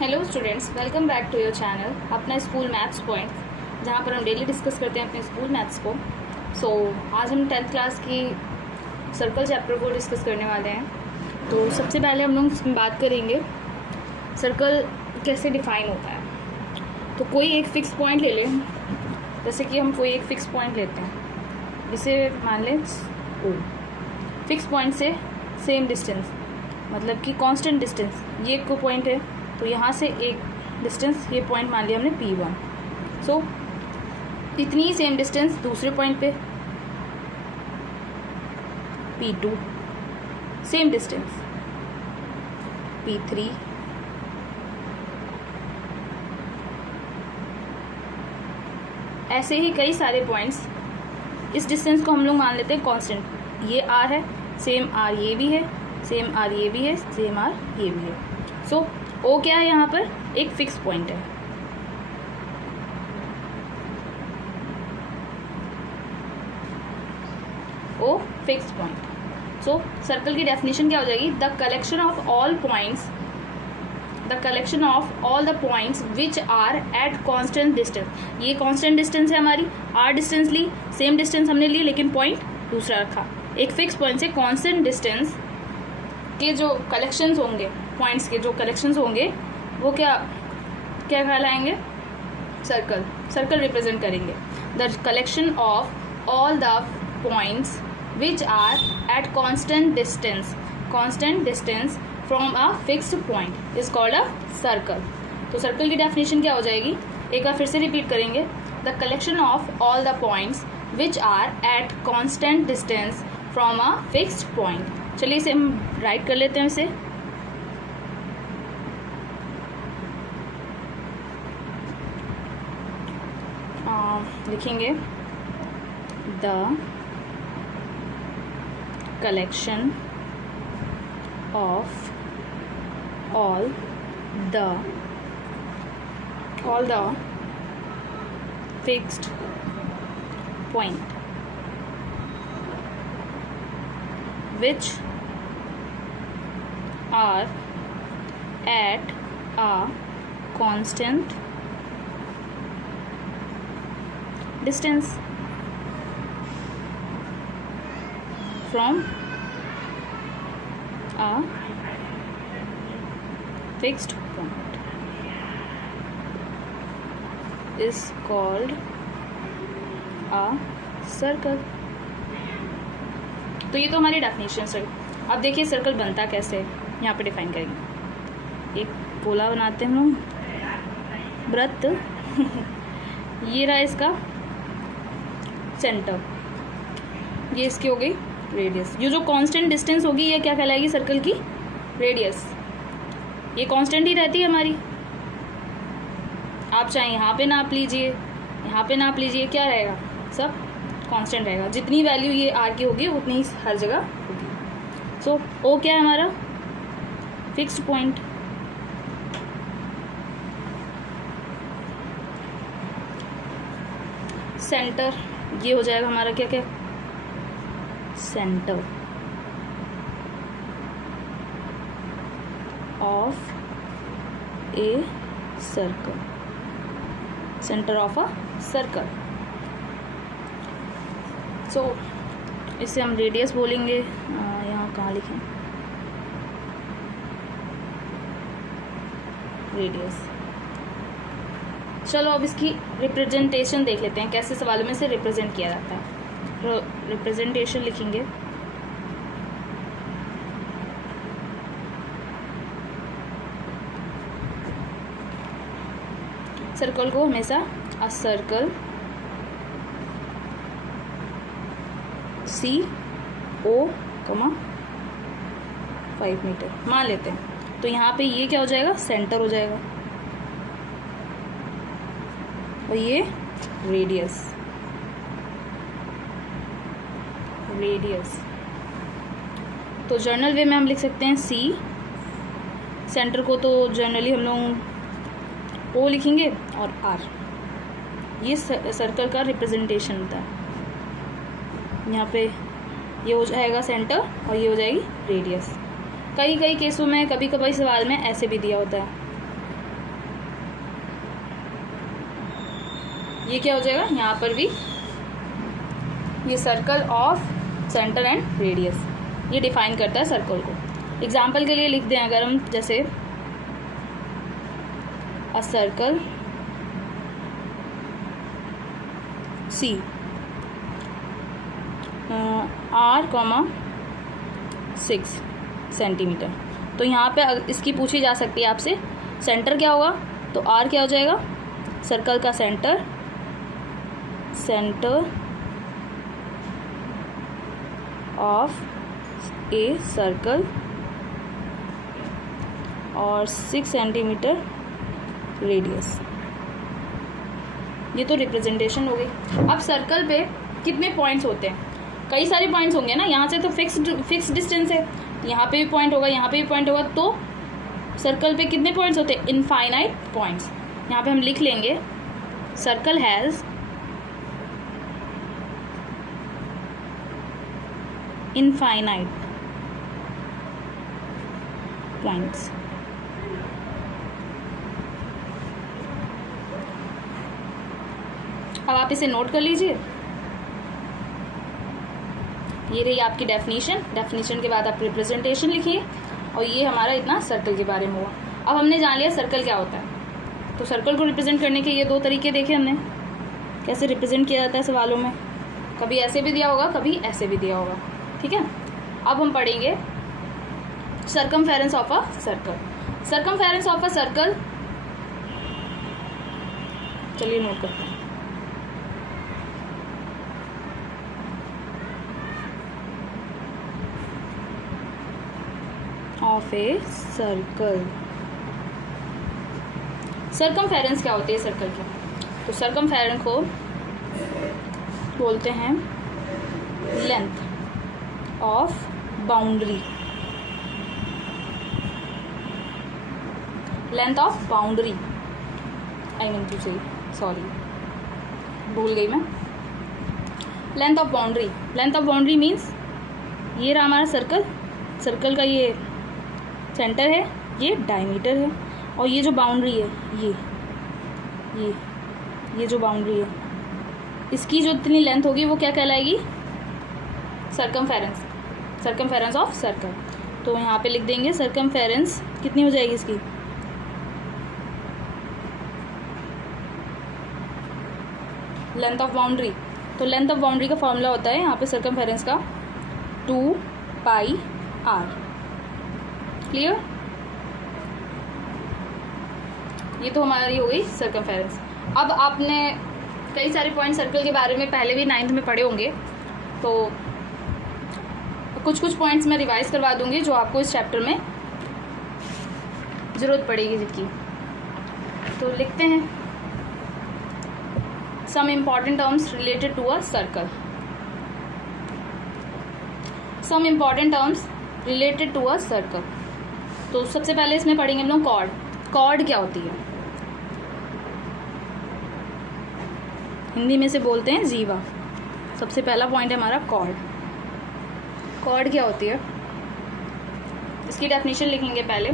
Hello students, welcome back to your channel अपना school maths point, जहाँ पर हम डेली डिस्कस करते हैं अपने स्कूल मैथ्स को। आज हम 10th क्लास की सर्कल चैप्टर को डिस्कस करने वाले हैं। तो सबसे पहले हम लोग इसमें बात करेंगे सर्कल कैसे डिफाइन होता है। तो कोई एक फ़िक्स पॉइंट ले लें, जैसे कि हम कोई एक फ़िक्स पॉइंट लेते हैं, जिसे मान लें O। फिक्स पॉइंट से सेम डिस्टेंस, मतलब कि कांस्टेंट डिस्टेंस, ये एक को पॉइंट है, तो यहाँ से एक डिस्टेंस, ये पॉइंट मान लिया हमने P1। सो इतनी ही सेम डिस्टेंस दूसरे पॉइंट पे P2, सेम डिस्टेंस P3, ऐसे ही कई सारे पॉइंट्स। इस डिस्टेंस को हम लोग मान लेते हैं कांस्टेंट। ये R है, सेम R ये भी है, सेम R ये भी है, सेम R ये भी है। सो O क्या है? यहाँ पर एक फिक्स पॉइंट है। O fix point. So circle की डेफिनेशन क्या हो जाएगी? The collection of all points, the collection of all the points which are at constant distance. ये कांस्टेंट डिस्टेंस है हमारी, R डिस्टेंस ली, सेम डिस्टेंस हमने ली, लेकिन पॉइंट दूसरा रखा। एक फिक्स पॉइंट से कांस्टेंट डिस्टेंस के जो कलेक्शंस होंगे, पॉइंट्स के जो कलेक्शंस होंगे, वो क्या क्या कहलाएंगे? सर्कल रिप्रेजेंट करेंगे। The collection of all the points which are at constant distance from a fixed point is called a circle. तो सर्कल की डेफिनेशन क्या हो जाएगी? एक बार फिर से रिपीट करेंगे। The collection of all the points which are at constant distance from a fixed point. चलिए इसे हम राइट कर लेते हैं। इसे लिखेंगे, the collection of all the fixed point which are at a constant distance from a fixed point is called a circle। तो ये तो हमारी डेफिनेशन है। अब देखिए सर्कल बनता कैसे है, यहाँ पे डिफाइन करेंगे। एक गोला बनाते हैं हम, वृत्त ये रहा इसका सेंटर, ये इसकी हो गई रेडियस। ये जो कांस्टेंट डिस्टेंस होगी, ये क्या कहलाएगी? सर्कल की रेडियस। ये कांस्टेंट ही रहती है हमारी। आप चाहे यहाँ पे नाप लीजिए, यहाँ पे नाप लीजिए, क्या रहेगा? सब कांस्टेंट रहेगा। जितनी वैल्यू ये R की होगी उतनी ही हर जगह होगी। सो O क्या है हमारा? Fixed point. सेंटर ये हो जाएगा हमारा क्या क्या? Centre of a circle, centre of a circle. So इसे हम रेडियस बोलेंगे। यहाँ कहाँ लिखें? रेडियस। चलो अब इसकी रिप्रेजेंटेशन देख लेते हैं, कैसे सवालों में से रिप्रेजेंट किया जाता है। रिप्रेजेंटेशन लिखेंगे, सर्कल को हमेशा अ सर्कल CO, 5 मीटर मान लेते हैं। तो यहाँ पे ये क्या हो जाएगा? सेंटर हो जाएगा, और ये रेडियस। तो जर्नल वे में हम लिख सकते हैं C। सेंटर को तो जनरली हम लोग O लिखेंगे, और R ये सर्कल का रिप्रेजेंटेशन होता है। यहाँ पे ये हो जाएगा सेंटर और ये हो जाएगी रेडियस। कई केसों में कभी कभी सवाल में ऐसे भी दिया होता है ये क्या हो जाएगा यहाँ पर भी, ये circle of centre and radius ये डिफाइन करता है सर्कल को। एग्जाम्पल के लिए लिख दें अगर हम, जैसे a circle C R,6 centimetre, तो यहाँ पे इसकी पूछी जा सकती है आपसे सेंटर क्या होगा, तो R क्या हो जाएगा, सर्कल का centre, centre of a circle और 6 सेंटीमीटर रेडियस। ये तो रिप्रेजेंटेशन हो गई। अब सर्कल पे कितने पॉइंट्स होते हैं, कई सारे पॉइंट्स होंगे ना, यहाँ से तो फिक्स डिस्टेंस है, यहाँ पे भी पॉइंट होगा, यहाँ पे भी पॉइंट होगा, तो सर्कल पे कितने पॉइंट्स होते हैं, इनफाइनाइट पॉइंट्स। यहाँ पे हम लिख लेंगे सर्कल हैज़ इनफाइनाइट पॉइंट्स। अब आप इसे नोट कर लीजिए। ये रही आपकी डेफिनेशन के बाद आप रिप्रेजेंटेशन लिखिए, और ये हमारा इतना सर्कल के बारे में हुआ। अब हमने जान लिया सर्कल क्या होता है, तो सर्कल को रिप्रेजेंट करने के ये दो तरीके देखे हमने, कैसे रिप्रेजेंट किया जाता है सवालों में, कभी ऐसे भी दिया होगा, कभी ऐसे भी दिया होगा, ठीक है। अब हम पढ़ेंगे circumference of a circle. Circumference of a circle, चलिए नोट करते हैं। ऑफ ए सर्कल, सर्कमफेरेंस क्या होती है सर्कल की, तो सर्कमफेरेंस को बोलते हैं length of boundary, length of boundary, I mean to say, sorry भूल गई मैं, length of boundary. Length of boundary means ये रहा हमारा सर्कल, सर्कल का ये सेंटर है, ये डायमीटर है, और ये जो बाउंड्री है ये जो बाउंड्री है, इसकी जो इतनी लेंथ होगी वो क्या कहलाएगी, सर्कमफेरेंस, सर्कमफेरेंस ऑफ सर्कल। तो यहाँ पे लिख देंगे सर्कमफेरेंस कितनी हो जाएगी इसकी, लेंथ ऑफ बाउंड्री। तो लेंथ ऑफ बाउंड्री का फॉर्मूला होता है यहाँ पे सर्कमफेरेंस का 2πr। क्लियर, ये तो हमारी हो गई सर्कमफेरेंस। अब आपने कई सारे पॉइंट सर्कल के बारे में पहले भी 9th में पढ़े होंगे, तो कुछ पॉइंट्स मैं रिवाइज करवा दूंगी जो आपको इस चैप्टर में ज़रूरत पड़ेगी जिसकी। तो लिखते हैं some important terms related to a circle. Some important terms related to a circle. तो सबसे पहले इसमें पढ़ेंगे हम लोग कॉर्ड। कॉर्ड क्या होती है, हिंदी में से बोलते हैं जीवा। सबसे पहला पॉइंट है हमारा कॉर्ड। कॉर्ड क्या होती है, इसकी डेफिनेशन लिखेंगे पहले।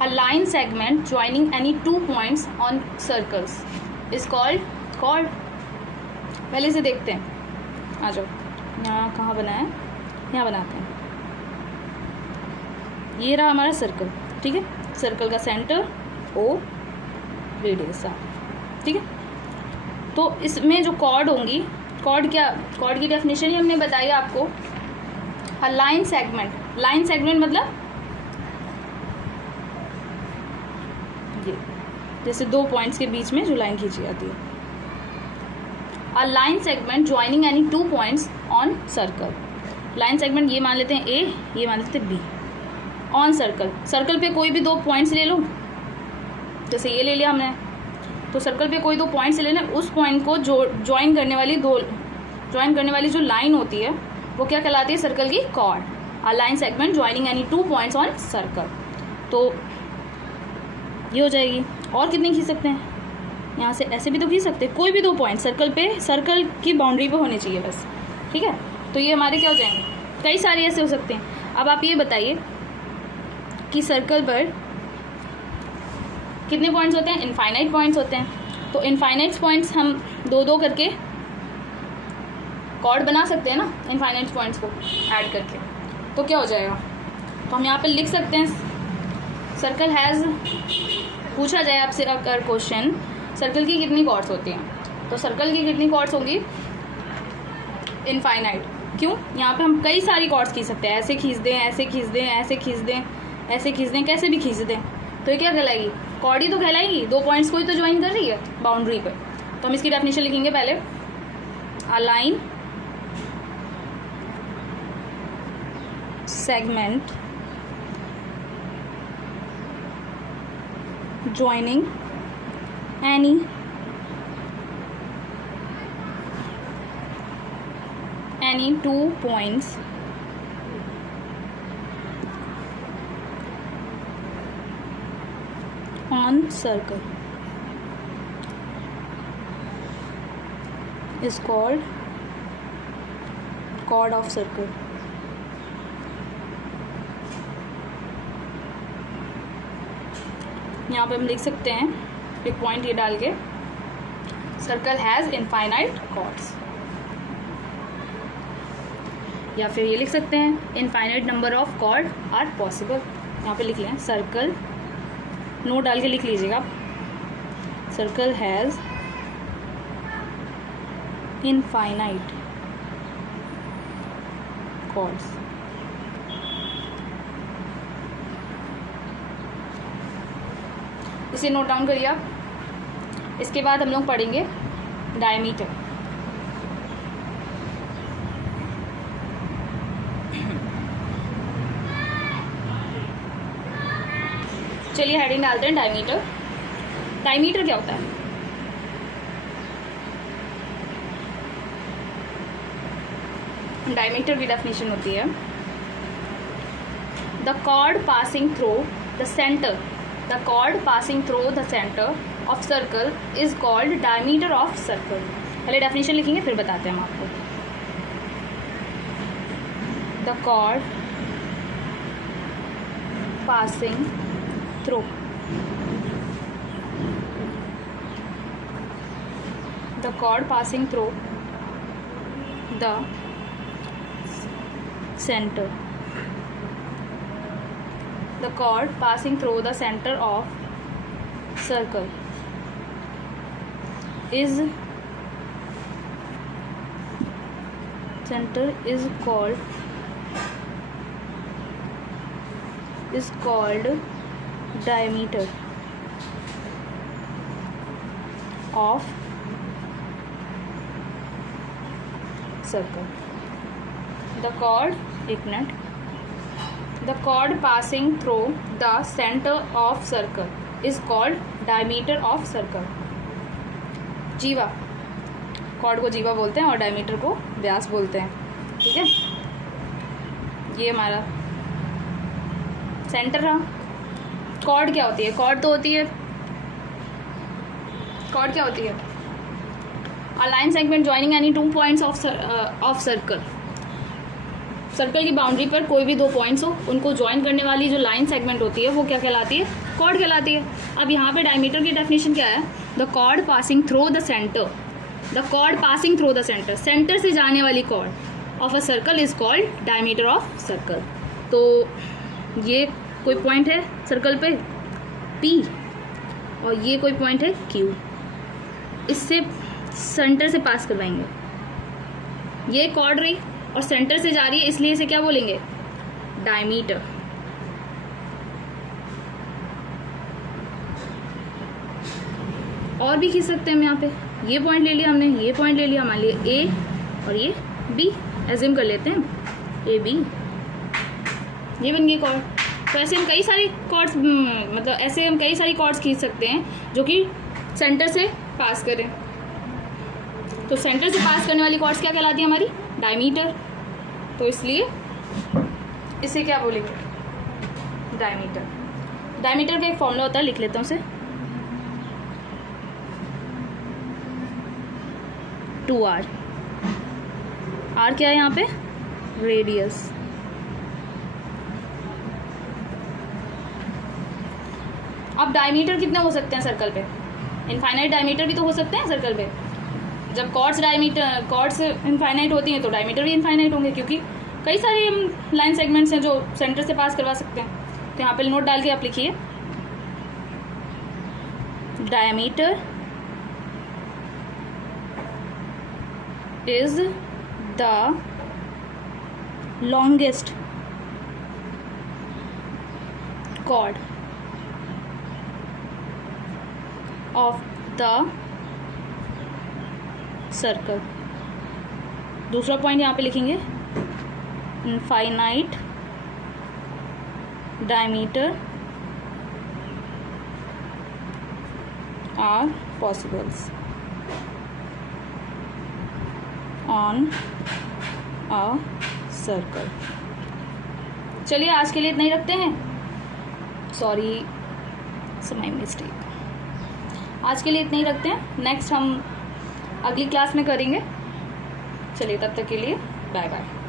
A line segment joining any 2 points on circles is called chord. पहले से देखते हैं, आ जाओ, यहाँ कहाँ बना है, यहाँ बनाते हैं। ये रहा हमारा सर्कल, ठीक है, सर्कल का सेंटर ओ, रेडियस आर, ठीक है। तो इसमें जो कॉर्ड होंगी, कॉर्ड क्या, कॉर्ड की डेफिनेशन ही हमने बताई आपको। अ लाइन सेगमेंट, लाइन सेगमेंट मतलब ये जैसे 2 पॉइंट्स के बीच में जो लाइन खींची जाती है। अ line segment joining any 2 points on circle. Line segment ये मान लेते हैं ए, ये मान लेते हैं बी। ऑन सर्कल, सर्कल पे कोई भी 2 पॉइंट्स ले लो, जैसे ये ले लिया हमने, तो सर्कल पे कोई 2 पॉइंट्स ले लें, उस पॉइंट को जो ज्वाइन करने वाली जो लाइन होती है वो क्या कहलाती है, सर्कल की chord. A line segment joining any 2 points on circle. तो ये हो जाएगी। और कितनी खींच सकते हैं, यहाँ से ऐसे भी तो खींच सकते हैं, कोई भी 2 पॉइंट सर्कल पे, सर्कल की बाउंड्री पे होने चाहिए बस, ठीक है। तो ये हमारे क्या हो जाएंगे, कई सारे ऐसे हो सकते हैं। अब आप ये बताइए कि सर्कल पर कितने पॉइंट्स होते हैं, इनफाइनाइट पॉइंट्स होते हैं। तो इनफाइनाइट पॉइंट्स हम दो दो करके कॉर्ड बना सकते हैं ना, इनफाइनाइट पॉइंट्स को ऐड करके। तो क्या हो जाएगा, तो हम यहाँ पे लिख सकते हैं सर्कल हैज़, पूछा जाए आपसे अगर क्वेश्चन सर्कल की कितनी कॉर्ड्स होती हैं, तो सर्कल की कितनी कॉर्ड्स होंगी, इनफाइनाइट। क्यों, यहाँ पे हम कई सारी कॉर्ड्स खींच सकते हैं, ऐसे खींच दें, ऐसे खींच दें, ऐसे खींच दें, ऐसे खींच दें, कैसे भी खींच दें, तो ये क्या कहलाएगी, कॉर्ड ही तो कहलाएगी, दो पॉइंट्स को ही तो ज्वाइन कर रही है बाउंड्री पे। तो हम इसकी डेफिनेशन लिखेंगे पहले, a line segment joining any two points on circle is called chord of circle। यहाँ पे हम लिख सकते हैं एक पॉइंट ये डाल के, सर्कल हैज़ इनफाइनाइट कॉर्ड्स, या फिर ये लिख सकते हैं infinite number of chord are possible. यहाँ पे लिख लें सर्कल, नोट डाल के लिख लीजिएगा आप, सर्कल हैज़ इनफाइनाइट कॉर्ड्स। इसे नोट डाउन करिए आप। इसके बाद हम लोग पढ़ेंगे डायमीटर। चलिए हेडिंग डालते हैं डायमीटर। डायमीटर क्या होता है, डायमीटर की डेफिनेशन होती है the chord passing through the centre, the chord passing through the center of circle is called diameter of circle। पहले डेफिनेशन लिखेंगे फिर बताते हैं हम आपको। the chord passing through the chord passing through the center, the chord passing through the center of circle is called diameter of circle। the chord, एक minute, the chord passing through the center of circle is called diameter of circle। जीवा, cord को जीवा बोलते हैं और diameter को व्यास बोलते हैं, ठीक है। ये हमारा सेंटर रहा। कॉर्ड क्या होती है, कॉर्ड तो होती है, कॉर्ड क्या होती है, अ line segment joining any two points of circle. Circle की बाउंड्री पर कोई भी दो पॉइंट्स हो, उनको ज्वाइन करने वाली जो लाइन सेगमेंट होती है वो क्या कहलाती है, कॉर्ड कहलाती है। अब यहाँ पे डायमीटर की डेफिनेशन क्या है, the chord passing through the centre, the chord passing through the centre, centre से जाने वाली chord of a circle is called diameter of circle. तो ये कोई पॉइंट है सर्कल पे P और ये कोई पॉइंट है Q, इससे सेंटर से पास करवाएंगे, ये कॉर्ड रही और सेंटर से जा रही है, इसलिए इसे क्या बोलेंगे, डायमीटर। और भी खींच सकते हैं हम, यहाँ पे ये पॉइंट ले लिया हमने, ये पॉइंट ले लिया, मान लिया A और ये B, एज्यूम कर लेते हैं AB, ये बन गई कॉर्ड। तो ऐसे हम कई सारी कॉर्ड्स, मतलब ऐसे हम कई सारी कॉर्ड्स खींच सकते हैं जो कि सेंटर से पास करें। तो सेंटर से पास करने वाली कॉर्ड्स क्या कहलाती है हमारी, डायमीटर। तो इसलिए इसे क्या बोलेंगे, डायमीटर। डायमीटर का एक फॉर्मूला होता है, लिख लेता हूँ उसे, 2r। r क्या है यहाँ पे, रेडियस। अब डायमीटर कितने हो सकते हैं सर्कल पे, इनफाइनाइट डायमीटर भी तो हो सकते हैं सर्कल पे। जब कॉर्ड्स इनफाइनाइट होती हैं तो डायमीटर भी इनफाइनाइट होंगे, क्योंकि कई सारे लाइन सेगमेंट्स हैं जो सेंटर से पास करवा सकते हैं। तो यहाँ पे नोट डाल के आप लिखिए, diameter is the longest chord of the circle। दूसरा पॉइंट यहाँ पे लिखेंगे, infinite diameter are possibles on a circle। चलिए आज के लिए इतना ही रखते हैं। Sorry, my mistake. आज के लिए इतना ही रखते हैं, नेक्स्ट हम अगली क्लास में करेंगे। चलिए तब तक के लिए बाय बाय।